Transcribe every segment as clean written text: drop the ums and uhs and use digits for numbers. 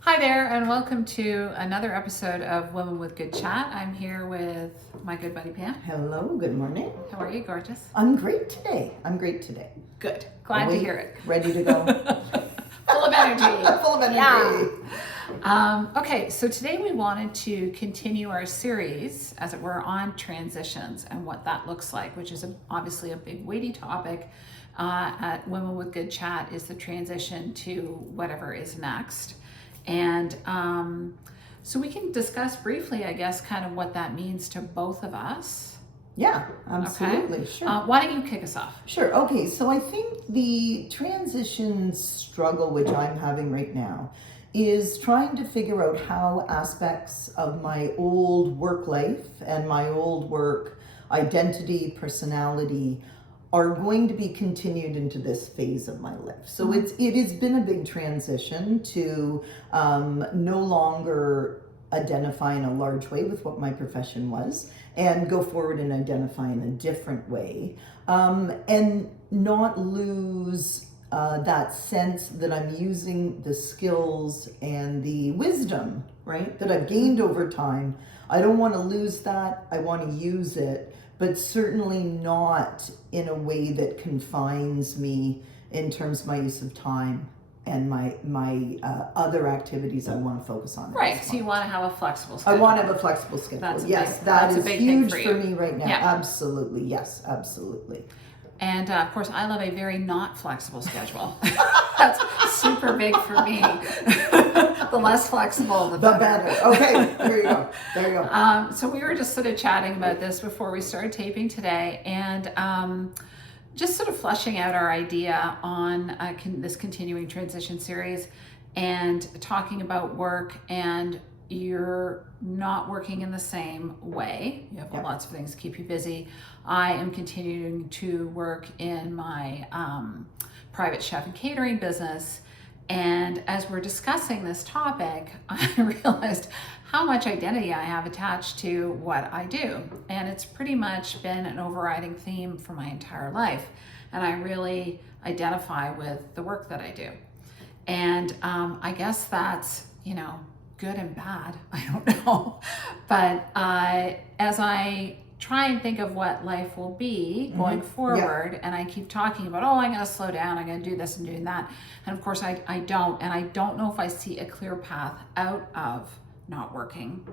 Hi there, and welcome to another episode of Women with Good Chat. I'm here with my good buddy Pam. Hello, good morning. How are you, gorgeous? I'm great today. Good. Glad to hear it. Ready to go. Full of energy. Full of energy. Okay, so today we wanted to continue our series, as it were, on transitions and what that looks like, which is obviously a big, weighty topic at Women with Good Chat, is the transition to whatever is next. And so we can discuss briefly, I guess, kind of what that means to both of us. Yeah, absolutely. Okay. Sure. Why don't you kick us off? Sure. Okay, so I think the transition struggle, which I'm having right now, is trying to figure out how aspects of my old work life and my old work identity, personality, are going to be continued into this phase of my life. So it has been a big transition to no longer identify in a large way with what my profession was and go forward and identify in a different way, and not lose that sense that I'm using the skills and the wisdom, right, that I've gained over time. I don't want to lose that. I want to use it, but certainly not in a way that confines me in terms of my use of time and my other activities I want to focus on. Right, so you want to have a flexible schedule. I want to have a flexible schedule. That is huge for me right now. Yeah. Absolutely, yes, absolutely. And of course, I love a very not flexible schedule. That's super big for me. The less flexible, the better. Okay, there you go. There you go. So we were just sort of chatting about this before we started taping today, and just sort of fleshing out our idea on this continuing transition series, and talking about work, and you're not working in the same way. You have lots of things to keep you busy. I am continuing to work in my private chef and catering business. And as we're discussing this topic, I realized how much identity I have attached to what I do. And it's pretty much been an overriding theme for my entire life. And I really identify with the work that I do. And I guess that's, good and bad. I don't know. But as I try and think of what life will be going forward, and I keep talking about, I'm going to slow down, I'm going to do this and doing that. And of course, I don't. And I don't know if I see a clear path out of not working.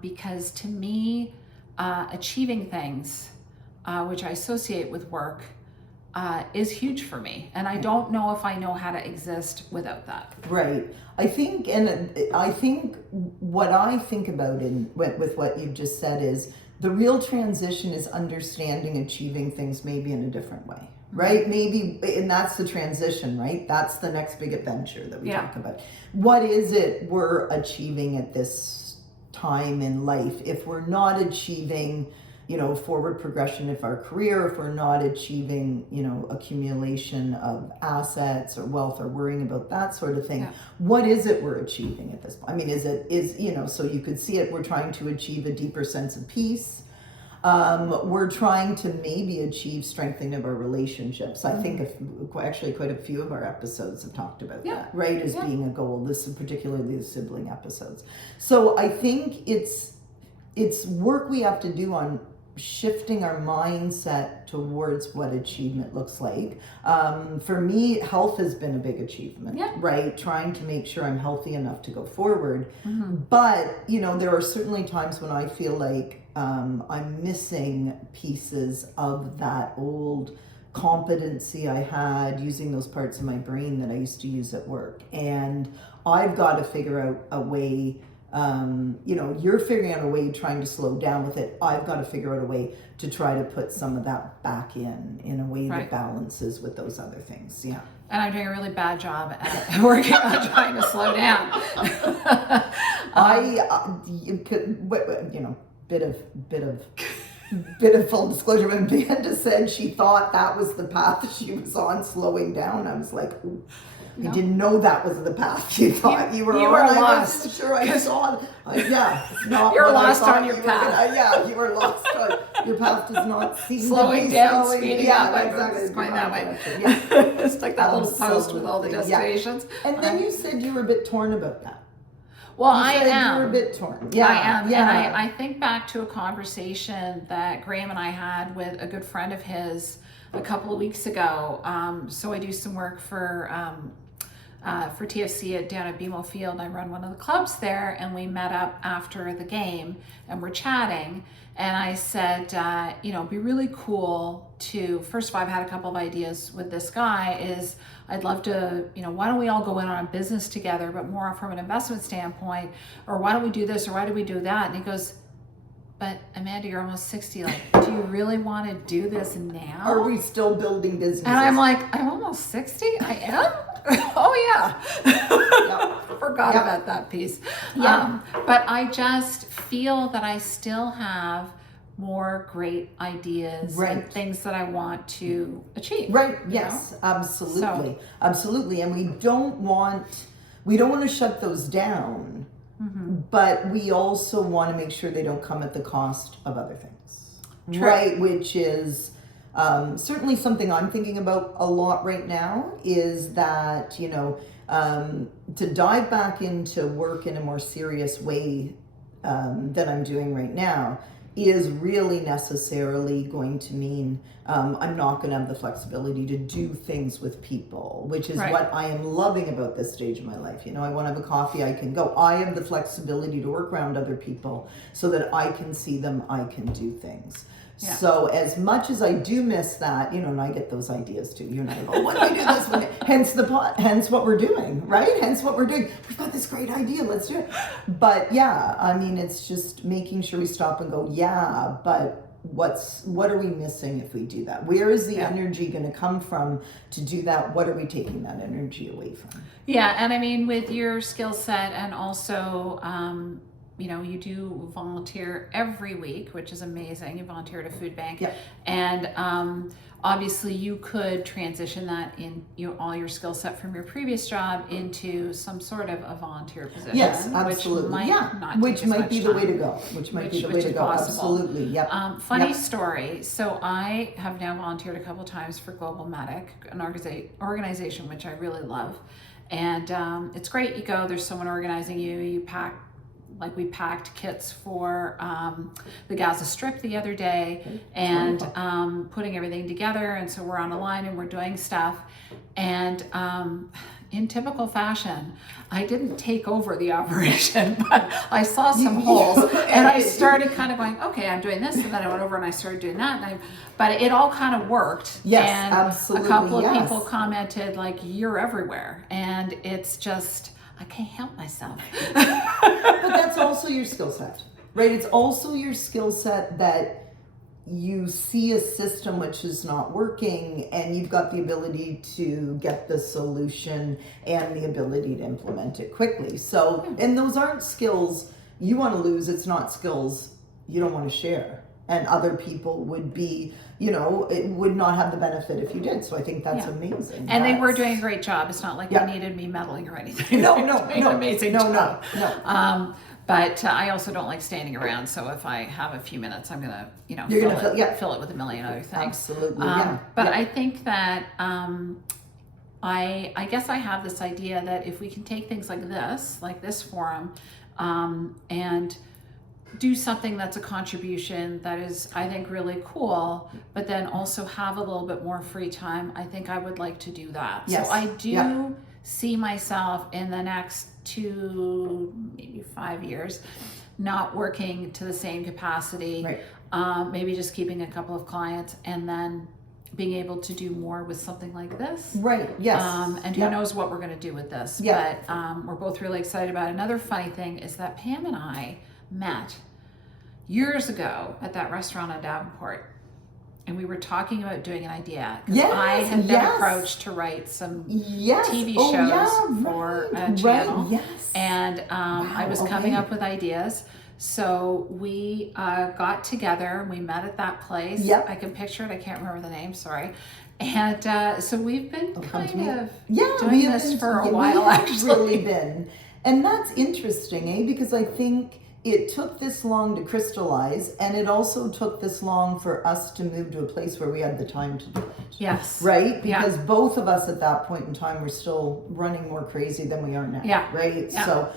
Because to me, achieving things, which I associate with work, is huge for me. And I don't know if I know how to exist without that. Right. I think what I think about with what you've just said is the real transition is understanding achieving things maybe in a different way, right? Maybe, and that's the transition, right? That's the next big adventure that we talk about. What is it we're achieving at this time in life? If we're not achieving forward progression of our career, if we're not achieving, accumulation of assets or wealth or worrying about that sort of thing, what is it we're achieving at this point? I mean, so you could see it, we're trying to achieve a deeper sense of peace. We're trying to maybe achieve strengthening of our relationships. I think actually quite a few of our episodes have talked about that, right? As being a goal, particularly the sibling episodes. So I think it's work we have to do on shifting our mindset towards what achievement looks like. For me, health has been a big achievement, right? Trying to make sure I'm healthy enough to go forward. But, there are certainly times when I feel like I'm missing pieces of that old competency I had using those parts of my brain that I used to use at work. And I've got to figure out a way. You're figuring out a way, trying to slow down with it. I've got to figure out a way to try to put some of that back in a way that balances with those other things. Yeah. And I'm doing a really bad job at working on trying to slow down. Bit of full disclosure, when Amanda said she thought that was the path she was on, slowing down, I was like, ooh. I didn't know that was the path you thought you were on. You were I lost. wasn't sure I saw. Yeah, it's not. You're what I lost thought on your you were path. yeah, you were lost on your path. Does not seem Slowing to be down, slowing. speeding Yeah, up. exactly. It's going that way. Yeah. It's like that little post with all the Absolutely, yeah. destinations. And then you said you were a bit torn about that. Well, You I said am. You were a bit torn. Yeah, I am. Yeah. And I think back to a conversation that Graham and I had with a good friend of his a couple of weeks ago. So I do some work for TFC down at BMO Field. I run one of the clubs there, and we met up after the game and we're chatting. And I said, it'd be really cool to, first of all, I've had a couple of ideas with this guy is I'd love to, why don't we all go in on a business together, but more from an investment standpoint, or why don't we do this, or why do we do that? And he goes, but Amanda, you're almost 60. Like, do you really want to do this now? Are we still building businesses? And I'm like, I'm almost 60? I am? Oh, yeah. Forgot about that piece. Yeah. But I just feel that I still have more great ideas and things that I want to achieve. Right. Yes, absolutely. Absolutely. And we don't want to shut those down, but we also want to make sure they don't come at the cost of other things. True. Right. Which is certainly something I'm thinking about a lot right now is that, to dive back into work in a more serious way than I'm doing right now is really necessarily going to mean I'm not going to have the flexibility to do things with people, which is what I am loving about this stage of my life. I want to have a coffee, I can go. I have the flexibility to work around other people so that I can see them, I can do things. Yeah. So as much as I do miss that, and I get those ideas too. You and I go, what do we do this one? Hence what we're doing, right? Hence what we're doing. We've got this great idea, let's do it. But yeah, it's just making sure we stop and go, yeah, but what are we missing if we do that? Where is the energy going to come from to do that? What are we taking that energy away from? Yeah, and with your skill set and also you do volunteer every week, which is amazing. You volunteer at a food bank. Yeah. And obviously you could transition that in all your skill set from your previous job into some sort of a volunteer position. Yes, absolutely. Which might be the way to go. Which might be the way to go. Possible. Absolutely. Yep. Funny story. So I have now volunteered a couple times for Global Medic, an organization which I really love. And it's great. You go, there's someone organizing you, you pack. Like we packed kits for the Gaza Strip the other day and putting everything together. And so we're on a line and we're doing stuff. And in typical fashion, I didn't take over the operation, but I saw some holes and I started kind of going, okay, I'm doing this. And then I went over and I started doing that. But it all kind of worked. Yes, and absolutely. A couple of people commented like, you're everywhere. And it's just, I can't help myself. But that's also your skill set, right? It's also your skill set that you see a system which is not working and you've got the ability to get the solution and the ability to implement it quickly. So, and those aren't skills you want to lose. It's not skills you don't want to share. And other people would be, it would not have the benefit if you did. So I think that's amazing. And they were doing a great job. It's not like they needed me meddling or anything. No, amazing job. No. But I also don't like standing around. So if I have a few minutes, I'm gonna, fill it with a million other things. Absolutely. But I think that I guess I have this idea that if we can take things like this forum, and do something that's a contribution that is, I think, really cool, but then also have a little bit more free time, I think I would like to do that. Yes. So I do see myself in the next 2, maybe 5 years, not working to the same capacity, maybe just keeping a couple of clients and then being able to do more with something like this. Right, yes. And who knows what we're going to do with this. But we're both really excited about it. Another funny thing is that Pam and I met years ago at that restaurant on Davenport, and we were talking about doing an idea. I had been approached to write some TV shows for a channel, and I was coming up with ideas. So we got together, we met at that place. I can picture it, I can't remember the name, sorry. And so we've been come to kind me. of Yeah, doing we have this been, for a we while, have actually. really been. And that's interesting, because I think it took this long to crystallize, and it also took this long for us to move to a place where we had the time to do it. Yes. Right? Yeah. Because both of us at that point in time were still running more crazy than we are now. Yeah. Right? Yeah. So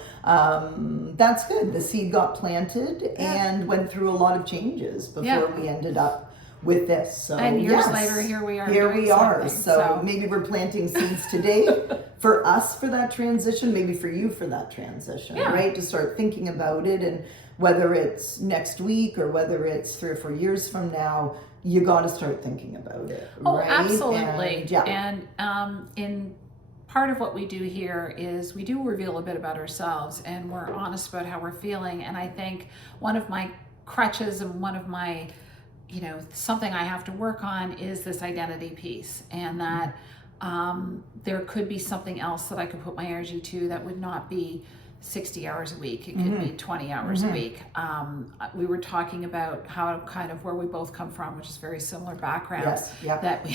that's good. The seed got planted and went through a lot of changes before we ended up with this. So And years later, here we are. Here doing we are. something. So maybe we're planting seeds today for us for that transition, maybe for you for that transition, right? To start thinking about it, and whether it's next week or whether it's 3 or 4 years from now, you got to start thinking about it. Oh, right? absolutely. And, And in part of what we do here is we do reveal a bit about ourselves, and we're honest about how we're feeling. And I think one of my crutches and one of my, something I have to work on is this identity piece, and that there could be something else that I could put my energy to that would not be 60 hours a week. It could be 20 hours a week. We were talking about how kind of where we both come from, which is very similar backgrounds. That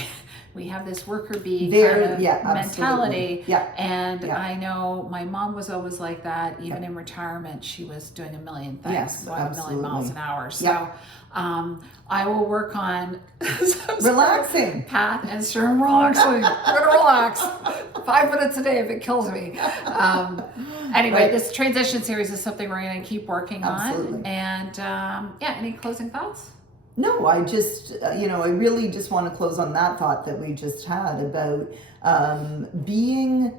we have this worker bee kind of mentality. And I know my mom was always like that. Even in retirement, she was doing a million things, going a million miles an hour. So I will work on relaxing. Path and start relaxing. I'm gonna relax 5 minutes a day if it kills me. Anyway, this transition series is something we're going to keep working on. And any closing thoughts? No, I just, I really just want to close on that thought that we just had about being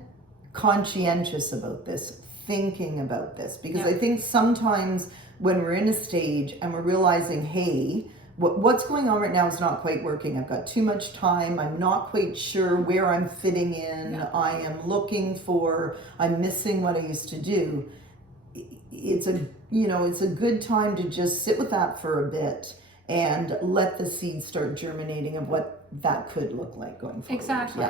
conscientious about this, thinking about this. Because I think sometimes when we're in a stage and we're realizing, hey, what's going on right now is not quite working. I've got too much time. I'm not quite sure where I'm fitting in. I am I'm missing what I used to do. It's a good time to just sit with that for a bit and let the seeds start germinating of what that could look like going forward. Exactly.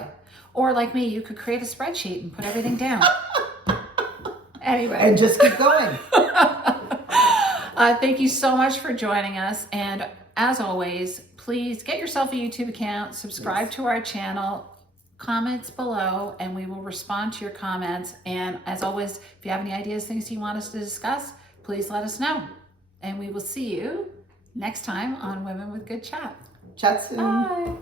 Or like me, you could create a spreadsheet and put everything down. Anyway. And just keep going. Thank you so much for joining us. And as always, please get yourself a YouTube account, subscribe to our channel, comments below, and we will respond to your comments. And as always, if you have any ideas, things you want us to discuss, please let us know. And we will see you next time on Women with Good Chat. Chat soon. Bye.